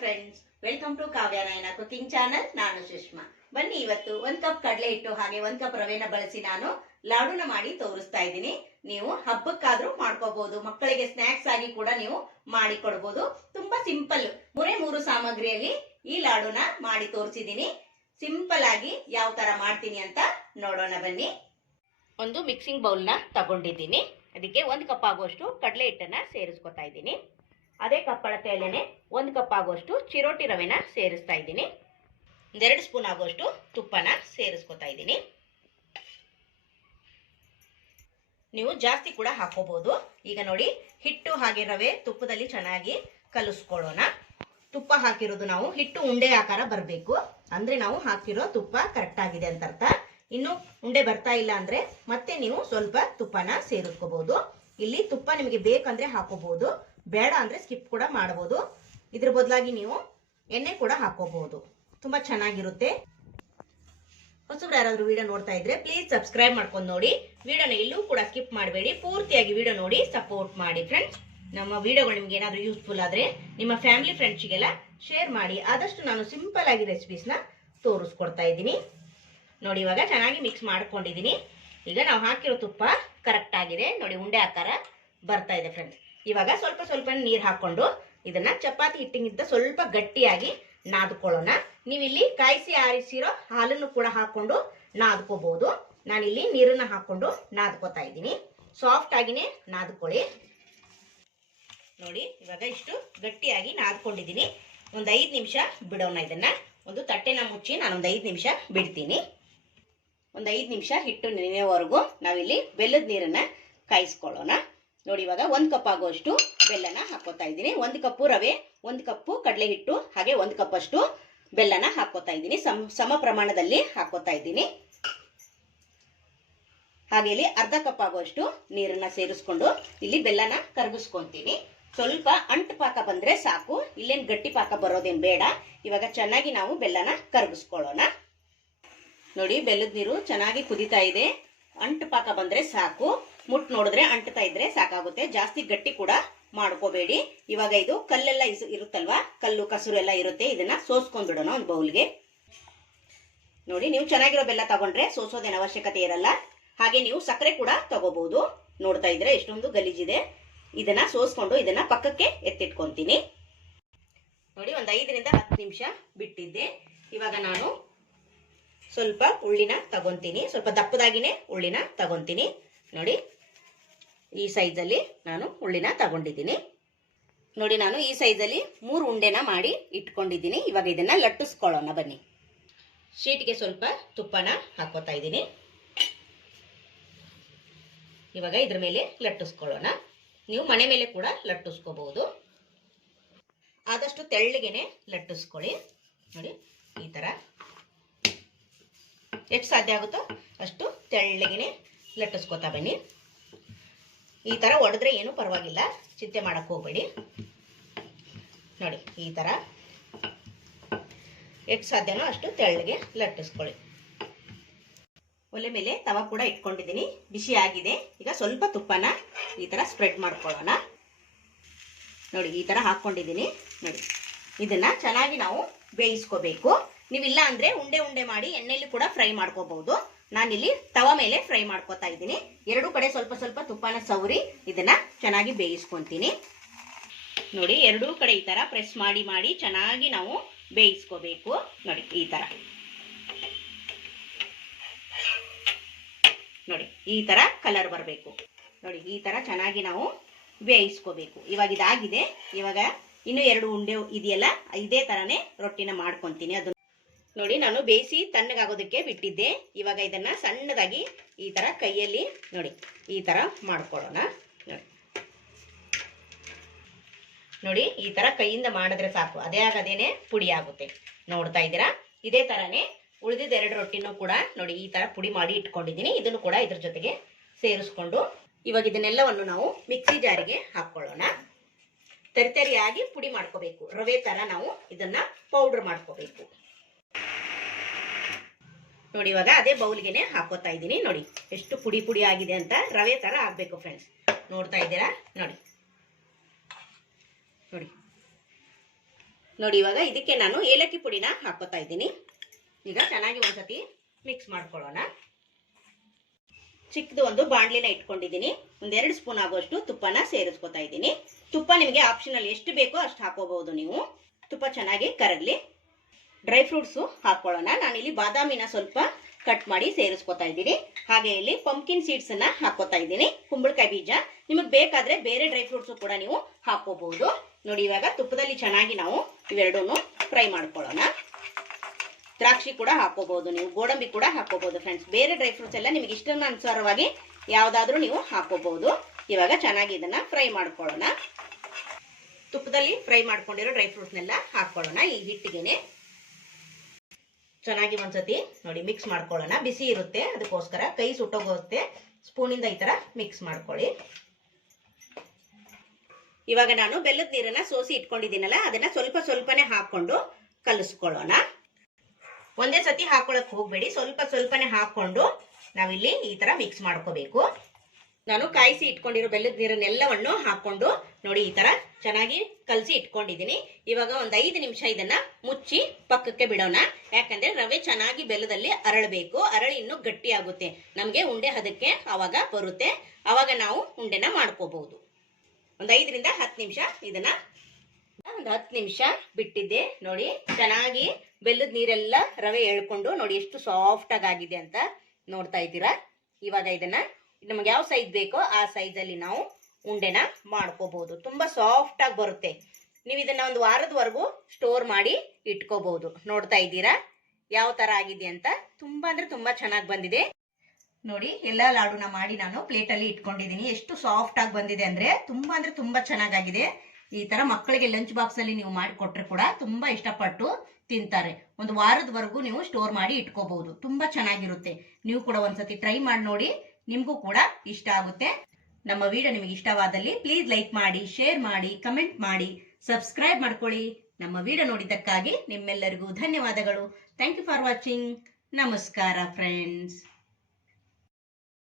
Friends, welcome to Kavya Nayana cooking channel. ನಾನು ಸುಷ್ಮಾ. ಬನ್ನಿ, ಇವತ್ತು 1 ಕಪ್ ಕಡಲೆ ಹಿಟ್ಟು ಹಾಗೆ 1 ಕಪ್ ರವೆನ ಬಳಸಿ ನಾನು ಲಾಡುನ ಮಾಡಿ ತೋರಿಸ್ತಾ ಇದ್ದೀನಿ. ನೀವು ಹಬ್ಬಕ್ಕಾದ್ರೂ ಮಾಡ್ಕೋಬಹುದು, ಮಕ್ಕಳಿಗೆ ಸ್ನಾಕ್ಸ್ ಆಗಿ ಕೂಡ ನೀವು ಮಾಡಿ ಕೊಡಬಹುದು. ತುಂಬಾ ಸಿಂಪಲ್, 3 ಸಾಮಗ್ರಿಯಲ್ಲಿ ಈ ಲಾಡುನ ಮಾಡಿ ತೋರಿಸಿದ್ದೀನಿ. ಸಿಂಪಲ್ ಆಗಿ ಯಾವ ತರ ಮಾಡ್ತೀನಿ ಅಂತ ನೋಡೋಣ ಬನ್ನಿ. ಒಂದು ಮಿಕ್ಸಿಂಗ್ ಬೌಲ್ನ ತಗೊಂಡಿದ್ದೀನಿ. ಅದಕ್ಕೆ 1 ಕಪ್ ಆಗುವಷ್ಟು ಕಡಲೆ ಹಿಟ್ಟನ್ನ ಸೇರಿಸ್ಕೊತಾ ಇದ್ದೀನಿ. ಅದೇ ಕಪ್ ಅಳತೆಯಲ್ಲೇನೆ 1 ಕಪ್ ಆಗುವಷ್ಟು ಚಿರೋಟಿ ರವೆನ ಸೇರಿಸ್ತಾ ಇದ್ದೀನಿ. 2 ಸ್ಪೂನ್ ಆಗುವಷ್ಟು ತುಪ್ಪನ ಸೇರಿಸ್ಕೊತಾ ಇದ್ದೀನಿ. ನೀವು ಜಾಸ್ತಿ ಕೂಡ ಹಾಕೋಬಹುದು. ಈಗ ನೋಡಿ, ಹಿಟ್ಟು ಹಾಗೆ ರವೆ ತುಪ್ಪದಲ್ಲಿ ಚೆನ್ನಾಗಿ ಕಲಿಸ್ಕೊಳ್ಳೋಣ. ತುಪ್ಪ ಹಾಕಿರೋದು ನಾವು ಹಿಟ್ಟು ಉಂಡೆ ಆಕಾರ ಬರಬೇಕು, ಅಂದ್ರೆ ನಾವು ಹಾಕಿರೋ ತುಪ್ಪ ಕರೆಕ್ಟ್ ಆಗಿದೆ ಅಂತ ಅರ್ಥ. ಇನ್ನು ಉಂಡೆ ಬರ್ತಾ ಇಲ್ಲ ಅಂದ್ರೆ ಮತ್ತೆ ನೀವು ಸ್ವಲ್ಪ ತುಪ್ಪನ ಸೇರಿಸ್ಕೋಬಹುದು. ಇಲ್ಲಿ ತುಪ್ಪ ನಿಮಗೆ ಬೇಕಂದ್ರೆ ಹಾಕೋಬಹುದು, ಬೇಡ ಅಂದ್ರೆ ಸ್ಕಿಪ್ ಕೂಡ ಮಾಡಬಹುದು. ಇದ್ರ ಬದಲಾಗಿ ನೀವು ಎಣ್ಣೆ ಕೂಡ ಹಾಕೋಬಹುದು, ತುಂಬಾ ಚೆನ್ನಾಗಿರುತ್ತೆ. ಹೊಸಬ್ರು ಯಾರಾದ್ರೂ ವಿಡಿಯೋ ನೋಡ್ತಾ ಇದ್ರೆ ಪ್ಲೀಸ್ ಸಬ್ಸ್ಕ್ರೈಬ್ ಮಾಡ್ಕೊಂಡು ನೋಡಿ. ವಿಡಿಯೋನ ಎಲ್ಲೂ ಕೂಡ ಸ್ಕಿಪ್ ಮಾಡಬೇಡಿ, ಪೂರ್ತಿಯಾಗಿ ವಿಡಿಯೋ ನೋಡಿ ಸಪೋರ್ಟ್ ಮಾಡಿ ಫ್ರೆಂಡ್ಸ್. ನಮ್ಮ ವಿಡಿಯೋಗಳು ನಿಮ್ಗೆ ಏನಾದ್ರೂ ಯೂಸ್ಫುಲ್ ಆದ್ರೆ ನಿಮ್ಮ ಫ್ಯಾಮಿಲಿ ಫ್ರೆಂಡ್ಸ್ಗೆಲ್ಲ ಶೇರ್ ಮಾಡಿ. ಆದಷ್ಟು ನಾನು ಸಿಂಪಲ್ ಆಗಿ ರೆಸಿಪೀಸ್ನ ತೋರಿಸ್ಕೊಡ್ತಾ ಇದ್ದೀನಿ. ನೋಡಿ, ಇವಾಗ ಚೆನ್ನಾಗಿ ಮಿಕ್ಸ್ ಮಾಡ್ಕೊಂಡಿದ್ದೀನಿ. ಈಗ ನಾವು ಹಾಕಿರೋ ತುಪ್ಪ ಕರೆಕ್ಟ್ ಆಗಿದೆ ನೋಡಿ, ಉಂಡೆ ಆಕಾರ ಬರ್ತಾ ಇದೆ ಫ್ರೆಂಡ್ಸ್. ಇವಾಗ ಸ್ವಲ್ಪ ಸ್ವಲ್ಪ ನೀರು ಹಾಕೊಂಡು ಇದನ್ನ ಚಪಾತಿ ಹಿಟ್ಟಿಗಿಂತ ಸ್ವಲ್ಪ ಗಟ್ಟಿಯಾಗಿ ನಾದ್ಕೊಳ್ಳೋಣ. ನೀವಿಲ್ಲಿ ಕಾಯಿಸಿ ಆರಿಸಿರೋ ಹಾಲನ್ನು ಕೂಡ ಹಾಕೊಂಡು ನಾದ್ಕೋಬಹುದು. ನಾನಿಲ್ಲಿ ನೀರನ್ನ ಹಾಕೊಂಡು ನಾದ್ಕೋತಾ ಇದ್ದೀನಿ. ಸಾಫ್ಟ್ ಆಗಿನೇ ನಾದ್ಕೊಳ್ಳಿ. ನೋಡಿ, ಇವಾಗ ಇಷ್ಟು ಗಟ್ಟಿಯಾಗಿ ನಾದ್ಕೊಂಡಿದ್ದೀನಿ. ಒಂದು 5 ನಿಮಿಷ ಬಿಡೋಣ. ಇದನ್ನ ಒಂದು ತಟ್ಟೆನ ಮುಚ್ಚಿ ನಾನೊಂದು 5 ನಿಮಿಷ ಬಿಡ್ತೀನಿ. ಒಂದು 5 ನಿಮಿಷ ಹಿಟ್ಟು ನೆನೆಯವರೆಗೂ ನಾವಿಲ್ಲಿ ಬೆಲ್ಲದ ನೀರನ್ನ ಕಾಯಿಸ್ಕೊಳ್ಳೋಣ. ನೋಡಿ, ಇವಾಗ 1 ಕಪ್ ಆಗುವಷ್ಟು ಬೆಲ್ಲನ ಹಾಕೋತಾ ಇದ್ದೀನಿ. 1 ಕಪ್ಪು ರವೆ, 1 ಕಪ್ಪು ಕಡಲೆ ಹಿಟ್ಟು ಹಾಗೆ 1 ಕಪ್ ಅಷ್ಟು ಬೆಲ್ಲನ ಹಾಕೋತಾ ಇದ್ದೀನಿ. ಸಮ ಪ್ರಮಾಣದಲ್ಲಿ ಹಾಕೋತಾ ಇದ್ದೀನಿ. ಹಾಗೆ ಇಲ್ಲಿ ಅರ್ಧ ಕಪ್ ಆಗುವಷ್ಟು ನೀರನ್ನ ಸೇರಿಸ್ಕೊಂಡು ಇಲ್ಲಿ ಬೆಲ್ಲನ ಕರಗಿಸ್ಕೊಂತೀನಿ. ಸ್ವಲ್ಪ ಅಂಟು ಪಾಕ ಬಂದ್ರೆ ಸಾಕು, ಇಲ್ಲೇನು ಗಟ್ಟಿ ಪಾಕ ಬರೋದೇನು ಬೇಡ. ಇವಾಗ ಚೆನ್ನಾಗಿ ನಾವು ಬೆಲ್ಲನ ಕರಗಿಸ್ಕೊಳ್ಳೋಣ. ನೋಡಿ, ಬೆಲ್ಲದ ನೀರು ಚೆನ್ನಾಗಿ ಕುದಿತಾ ಇದೆ. ಅಂಟು ಪಾಕ ಬಂದ್ರೆ ಸಾಕು. ಮುಟ್ ನೋಡಿದ್ರೆ ಅಂಟ್ತಾ ಇದ್ರೆ ಸಾಕಾಗುತ್ತೆ, ಜಾಸ್ತಿ ಗಟ್ಟಿ ಕೂಡ ಮಾಡ್ಕೋಬೇಡಿ. ಇವಾಗ ಇದು ಕಲ್ಲೆಲ್ಲ ಇರುತ್ತಲ್ವಾ, ಕಲ್ಲು ಕಸರು ಎಲ್ಲ ಇರುತ್ತೆ, ಇದನ್ನ ಸೋಸ್ಕೊಂಡ್ಬಿಡೋಣ ಒಂದು ಬೌಲ್ಗೆ. ನೋಡಿ, ನೀವು ಚೆನ್ನಾಗಿರೋ ಬೆಲ್ಲ ತಗೊಂಡ್ರೆ ಸೋಸೋದೇನ ಅವಶ್ಯಕತೆ ಇರಲ್ಲ. ಹಾಗೆ ನೀವು ಸಕ್ಕರೆ ಕೂಡ ತಗೋಬಹುದು. ನೋಡ್ತಾ ಇದ್ರೆ ಎಷ್ಟೊಂದು ಗಲೀಜಿದೆ. ಇದನ್ನ ಸೋಸ್ಕೊಂಡು ಇದನ್ನ ಪಕ್ಕಕ್ಕೆ ಎತ್ತಿಟ್ಕೊಂತೀನಿ. ನೋಡಿ, ಒಂದು 5 ರಿಂದ 10 ನಿಮಿಷ ಬಿಟ್ಟಿದ್ದೆ. ಇವಾಗ ನಾನು ಸ್ವಲ್ಪ ಉಳ್ಳಿನ ತಗೊಂತೀನಿ. ಸ್ವಲ್ಪ ದಪ್ಪದಾಗಿನೇ ಉಳ್ಳಿನ ತಗೊಂತೀನಿ. ನೋಡಿ, ಈ ಸೈಜಲ್ಲಿ ನಾನು ಉಳ್ಳಿನ ತಗೊಂಡಿದ್ದೀನಿ. ನೋಡಿ, ನಾನು ಈ ಸೈಜಲ್ಲಿ 3 ಉಂಡೆನ ಮಾಡಿ ಇಟ್ಕೊಂಡಿದ್ದೀನಿ. ಇವಾಗ ಇದನ್ನ ಲಟ್ಟಿಸ್ಕೊಳ್ಳೋಣ ಬನ್ನಿ. ಶೀಟ್ಗೆ ಸ್ವಲ್ಪ ತುಪ್ಪನ ಹಾಕೋತಾ ಇದ್ದೀನಿ. ಇವಾಗ ಇದ್ರ ಮೇಲೆ ಲಟ್ಟಿಸ್ಕೊಳ್ಳೋಣ. ನೀವು ಮನೆ ಮೇಲೆ ಕೂಡ ಲಟ್ಟಿಸ್ಕೋಬಹುದು. ಆದಷ್ಟು ತೆಳ್ಳಗೆನೆ ಲಟ್ಟಿಸ್ಕೊಳ್ಳಿ. ನೋಡಿ, ಈ ತರ ಎಷ್ಟು ಸಾಧ್ಯ ಆಗುತ್ತೋ ಅಷ್ಟು ತೆಳ್ಳಗೆನೆ ಲಟ್ಟಿಸ್ಕೋತಾ ಬನ್ನಿ. ಈ ತರ ಒಡೆದ್ರೆ ಏನು ಪರವಾಗಿಲ್ಲ, ಚಿಂತೆ ಮಾಡಕ್ ಹೋಗ್ಬೇಡಿ. ನೋಡಿ, ಈ ತರ ಎಷ್ಟು ಸಾಧ್ಯನೋ ಅಷ್ಟು ತೆಳ್ಳಗೆ ಲಟ್ಟಿಸ್ಕೊಳ್ಳಿ. ಒಲೆ ಮೇಲೆ ತವ ಕೂಡ ಇಟ್ಕೊಂಡಿದ್ದೀನಿ, ಬಿಸಿ ಆಗಿದೆ. ಈಗ ಸ್ವಲ್ಪ ತುಪ್ಪನ ಈ ತರ ಸ್ಪ್ರೆಡ್ ಮಾಡ್ಕೊಳ್ಳೋಣ. ನೋಡಿ, ಈ ತರ ಹಾಕೊಂಡಿದ್ದೀನಿ. ನೋಡಿ, ಇದನ್ನ ಚೆನ್ನಾಗಿ ನಾವು ಬೇಯಿಸ್ಕೋಬೇಕು. ನೀವಿಲ್ಲ ಅಂದ್ರೆ ಉಂಡೆ ಉಂಡೆ ಮಾಡಿ ಎಣ್ಣೆಯಲ್ಲಿ ಕೂಡ ಫ್ರೈ ಮಾಡ್ಕೋಬಹುದು. ನಾನಿಲ್ಲಿ ತವ ಮೇಲೆ ಫ್ರೈ ಮಾಡ್ಕೋತಾ ಇದ್ದೀನಿ. 2 ಕಡೆ ಸ್ವಲ್ಪ ಸ್ವಲ್ಪ ತುಪ್ಪನ ಸವರಿ ಇದನ್ನ ಚೆನ್ನಾಗಿ ಬೇಯಿಸ್ಕೊಂತೀನಿ. ನೋಡಿ, 2 ಕಡೆ ಈ ತರ ಪ್ರೆಸ್ ಮಾಡಿ ಮಾಡಿ ಚೆನ್ನಾಗಿ ನಾವು ಬೇಯಿಸ್ಕೋಬೇಕು. ನೋಡಿ, ಈ ತರ ನೋಡಿ, ಈ ತರ ಕಲರ್ ಬರಬೇಕು. ನೋಡಿ, ಈ ತರ ಚೆನ್ನಾಗಿ ನಾವು ಬೇಯಿಸ್ಕೋಬೇಕು. ಇವಾಗ ಇದಾಗಿದೆ. ಇವಾಗ ಇನ್ನು 2 ಉಂಡೆ ಇದೆಯಲ್ಲ, ಇದೇ ತರನೇ ರೊಟ್ಟಿನ ಮಾಡ್ಕೊಂತೀನಿ. ಅದು ನೋಡಿ, ನಾನು ಬೇಯಿಸಿ ತಣ್ಣಗಾಗೋದಕ್ಕೆ ಬಿಟ್ಟಿದ್ದೆ. ಇವಾಗ ಇದನ್ನ ಸಣ್ಣದಾಗಿ ಈ ತರ ಕೈಯಲ್ಲಿ ನೋಡಿ ಈ ತರ ಮಾಡ್ಕೊಳ್ಳೋಣ. ನೋಡಿ, ಈ ತರ ಕೈಯಿಂದ ಮಾಡಿದ್ರೆ ಸಾಕು, ಅದೇ ಆಗದೇನೆ ಪುಡಿ ಆಗುತ್ತೆ. ನೋಡ್ತಾ ಇದ್ದೀರಾ, ಇದೇ ತರನೇ ಉಳಿದಿದ್ದ 2 ರೊಟ್ಟಿನೂ ಕೂಡ ನೋಡಿ ಈ ತರ ಪುಡಿ ಮಾಡಿ ಇಟ್ಕೊಂಡಿದ್ದೀನಿ. ಇದನ್ನು ಕೂಡ ಇದ್ರ ಜೊತೆಗೆ ಸೇರಿಸ್ಕೊಂಡು ಇವಾಗ ಇದನ್ನೆಲ್ಲವನ್ನು ನಾವು ಮಿಕ್ಸಿ ಜಾರಿಗೆ ಹಾಕೊಳ್ಳೋಣ. ತರಿತರಿಯಾಗಿ ಪುಡಿ ಮಾಡ್ಕೋಬೇಕು. ರವೆ ತರ ನಾವು ಇದನ್ನ ಪೌಡರ್ ಮಾಡ್ಕೋಬೇಕು. ನೋಡಿ, ಇವಾಗ ಅದೇ ಬೌಲ್ಗೆನೆ ಹಾಕೋತಾ ಇದ್ದೀನಿ. ನೋಡಿ, ಎಷ್ಟು ಪುಡಿ ಪುಡಿ ಆಗಿದೆ ಅಂತ. ರವೆ ತರ ಆಗ್ಬೇಕು ಫ್ರೆಂಡ್ಸ್. ನೋಡ್ತಾ ಇದ್ದೀರಾ, ನೋಡಿ ನೋಡಿ ನೋಡಿ ಇವಾಗ ಇದಕ್ಕೆ ನಾನು ಏಲಕ್ಕಿ ಪುಡಿನ ಹಾಕೋತಾ ಇದ್ದೀನಿ. ಈಗ ಚೆನ್ನಾಗಿ ಒಂದ್ಸತಿ ಮಿಕ್ಸ್ ಮಾಡ್ಕೊಳ್ಳೋಣ. ಚಿಕ್ಕದು ಒಂದು ಬಾಣಲಿನ ಇಟ್ಕೊಂಡಿದ್ದೀನಿ. 1-2 ಸ್ಪೂನ್ ಆಗುವಷ್ಟು ತುಪ್ಪನ ಸೇರಿಸ್ಕೊತಾ ಇದ್ದೀನಿ. ತುಪ್ಪ ನಿಮಗೆ ಆಪ್ಷನಲ್, ಎಷ್ಟು ಬೇಕೋ ಅಷ್ಟು ಹಾಕೋಬಹುದು ನೀವು. ತುಪ್ಪ ಚೆನ್ನಾಗಿ ಕರಗಲಿ. ಡ್ರೈ ಫ್ರೂಟ್ಸು ಹಾಕೊಳ್ಳೋಣ. ನಾನಿಲ್ಲಿ ಬಾದಾಮಿನ ಸ್ವಲ್ಪ ಕಟ್ ಮಾಡಿ ಸೇರಿಸ್ಕೊತಾ ಇದ್ದೀನಿ. ಹಾಗೆ ಇಲ್ಲಿ ಪಂಪ್ಕಿನ್ ಸೀಡ್ಸ್ ಅನ್ನ ಹಾಕೋತಾ ಇದ್ದೀನಿ, ಕುಂಬಳಕಾಯಿ ಬೀಜ. ನಿಮಗೆ ಬೇಕಾದ್ರೆ ಬೇರೆ ಡ್ರೈ ಫ್ರೂಟ್ಸು ಕೂಡ ನೀವು ಹಾಕೋಬಹುದು. ನೋಡಿ ಇವಾಗ ತುಪ್ಪದಲ್ಲಿ ಚೆನ್ನಾಗಿ ನಾವು ಇವೆರಡೂ ಫ್ರೈ ಮಾಡ್ಕೊಳ್ಳೋಣ. ದ್ರಾಕ್ಷಿ ಕೂಡ ಹಾಕೋಬಹುದು ನೀವು, ಗೋಡಂಬಿ ಕೂಡ ಹಾಕೋಬಹುದು ಫ್ರೆಂಡ್ಸ್. ಬೇರೆ ಡ್ರೈ ಫ್ರೂಟ್ಸ್ ಎಲ್ಲ ನಿಮಗೆ ಇಷ್ಟಾನುಸಾರವಾಗಿ ಯಾವ್ದಾದ್ರೂ ನೀವು ಹಾಕೋಬಹುದು. ಇವಾಗ ಚೆನ್ನಾಗಿ ಇದನ್ನ ಫ್ರೈ ಮಾಡ್ಕೊಳ್ಳೋಣ. ತುಪ್ಪದಲ್ಲಿ ಫ್ರೈ ಮಾಡ್ಕೊಂಡಿರೋ ಡ್ರೈ ಫ್ರೂಟ್ಸ್ನೆಲ್ಲ ಹಾಕೊಳ್ಳೋಣ ಈ ಹಿಟ್ಟಿಗೆನೆ. ಚೆನ್ನಾಗಿ ಒಂದ್ಸತಿ ನೋಡಿ ಮಿಕ್ಸ್ ಮಾಡ್ಕೊಳ್ಳೋಣ. ಬಿಸಿ ಇರುತ್ತೆ, ಅದಕ್ಕೋಸ್ಕರ ಕೈ ಸುಟ್ಟೋಗುತ್ತೆ. ಸ್ಪೂನಿಂದ ಈ ತರ ಮಿಕ್ಸ್ ಮಾಡ್ಕೊಳ್ಳಿ. ಇವಾಗ ನಾನು ಬೆಲ್ಲದ ನೀರನ್ನ ಸೋಸಿ ಇಟ್ಕೊಂಡಿದ್ದೀನಲ್ಲ, ಅದನ್ನ ಸ್ವಲ್ಪ ಸ್ವಲ್ಪನೇ ಹಾಕೊಂಡು ಕಲಿಸ್ಕೊಳ್ಳೋಣ. ಒಂದೇ ಸತಿ ಹಾಕೊಳ್ಳಕ್ ಹೋಗ್ಬೇಡಿ, ಸ್ವಲ್ಪ ಸ್ವಲ್ಪನೇ ಹಾಕೊಂಡು ನಾವಿಲ್ಲಿ ಈ ತರ ಮಿಕ್ಸ್ ಮಾಡ್ಕೋಬೇಕು. ನಾನು ಕಾಯಿಸಿ ಇಟ್ಕೊಂಡಿರೋ ಬೆಲ್ಲದ ನೀರನ್ನೆಲ್ಲವನ್ನು ಹಾಕೊಂಡು ನೋಡಿ ಈ ತರ ಚೆನ್ನಾಗಿ ಕಲಸಿ ಇಟ್ಕೊಂಡಿದ್ದೀನಿ. ಇವಾಗ 5 ನಿಮಿಷ ಇದನ್ನ ಮುಚ್ಚಿ ಪಕ್ಕಕ್ಕೆ ಬಿಡೋಣ. ಯಾಕಂದ್ರೆ ರವೆ ಚೆನ್ನಾಗಿ ಬೆಲ್ಲದಲ್ಲಿ ಅರಳಬೇಕು. ಅರಳಿ ಇನ್ನೂ ಗಟ್ಟಿ ಆಗುತ್ತೆ, ನಮ್ಗೆ ಉಂಡೆ ಹದಕ್ಕೆ ಅವಾಗ ಬರುತ್ತೆ. ಅವಾಗ ನಾವು ಉಂಡೆನ ಮಾಡ್ಕೋಬಹುದು. 5ರಿಂದ 10 ನಿಮಿಷ ಇದನ್ನ 10 ನಿಮಿಷ ಬಿಟ್ಟಿದ್ದೆ. ನೋಡಿ ಚೆನ್ನಾಗಿ ಬೆಲ್ಲದ ನೀರೆಲ್ಲ ರವೆ ಎಳ್ಕೊಂಡು ನೋಡಿ ಎಷ್ಟು ಸಾಫ್ಟ್ ಆಗಿದೆ ಅಂತ ನೋಡ್ತಾ ಇದ್ದೀರಾ. ಇವಾಗ ಇದನ್ನ ನಮ್ಗೆ ಯಾವ ಸೈಜ್ ಬೇಕೋ ಆ ಸೈಜ್ ಅಲ್ಲಿ ನಾವು ಉಂಡೆನ ಮಾಡ್ಕೋಬಹುದು. ತುಂಬಾ ಸಾಫ್ಟ್ ಆಗಿ ಬರುತ್ತೆ. ನೀವು ಇದನ್ನ 1 ವಾರದವರೆಗೂ ಸ್ಟೋರ್ ಮಾಡಿ ಇಟ್ಕೋಬಹುದು. ನೋಡ್ತಾ ಇದ್ದೀರಾ ಯಾವ ತರ ಆಗಿದೆ ಅಂತ. ತುಂಬಾ ಅಂದ್ರೆ ತುಂಬಾ ಚೆನ್ನಾಗಿ ಬಂದಿದೆ. ನೋಡಿ ಎಲ್ಲಾ ಲಾಡುನ ಮಾಡಿ ನಾನು ಪ್ಲೇಟ್ ಅಲ್ಲಿ ಇಟ್ಕೊಂಡಿದ್ದೀನಿ. ಎಷ್ಟು ಸಾಫ್ಟ್ ಆಗಿ ಬಂದಿದೆ ಅಂದ್ರೆ ತುಂಬಾ ಚೆನ್ನಾಗಿದೆ. ಈ ತರ ಮಕ್ಕಳಿಗೆ ಲಂಚ್ ಬಾಕ್ಸ್ ಅಲ್ಲಿ ನೀವು ಮಾಡಿ ಕೊಟ್ರೆ ಕೂಡ ತುಂಬಾ ಇಷ್ಟಪಟ್ಟು ತಿಂತಾರೆ. 1 ವಾರದವರೆಗೂ ನೀವು ಸ್ಟೋರ್ ಮಾಡಿ ಇಟ್ಕೋಬಹುದು. ತುಂಬಾ ಚೆನ್ನಾಗಿರುತ್ತೆ. ನೀವು ಕೂಡ ಒಂದ್ಸತಿ ಟ್ರೈ ಮಾಡಿ ನೋಡಿ, ನಿಮ್ಗೂ ಕೂಡ ಇಷ್ಟ ಆಗುತ್ತೆ. ನಮ್ಮ ವಿಡಿಯೋ ನಿಮಗೆ ಇಷ್ಟವಾದಲ್ಲಿ ಪ್ಲೀಸ್ ಲೈಕ್ ಮಾಡಿ, ಶೇರ್ ಮಾಡಿ, ಕಮೆಂಟ್ ಮಾಡಿ, ಸಬ್ಸ್ಕ್ರೈಬ್ ಮಾಡ್ಕೊಳ್ಳಿ. ನಮ್ಮ ವಿಡಿಯೋ ನೋಡಿದ್ದಕ್ಕಾಗಿ ನಿಮ್ಮೆಲ್ಲರಿಗೂ ಧನ್ಯವಾದಗಳು. Thank you for watching. ನಮಸ್ಕಾರ ಫ್ರೆಂಡ್ಸ್.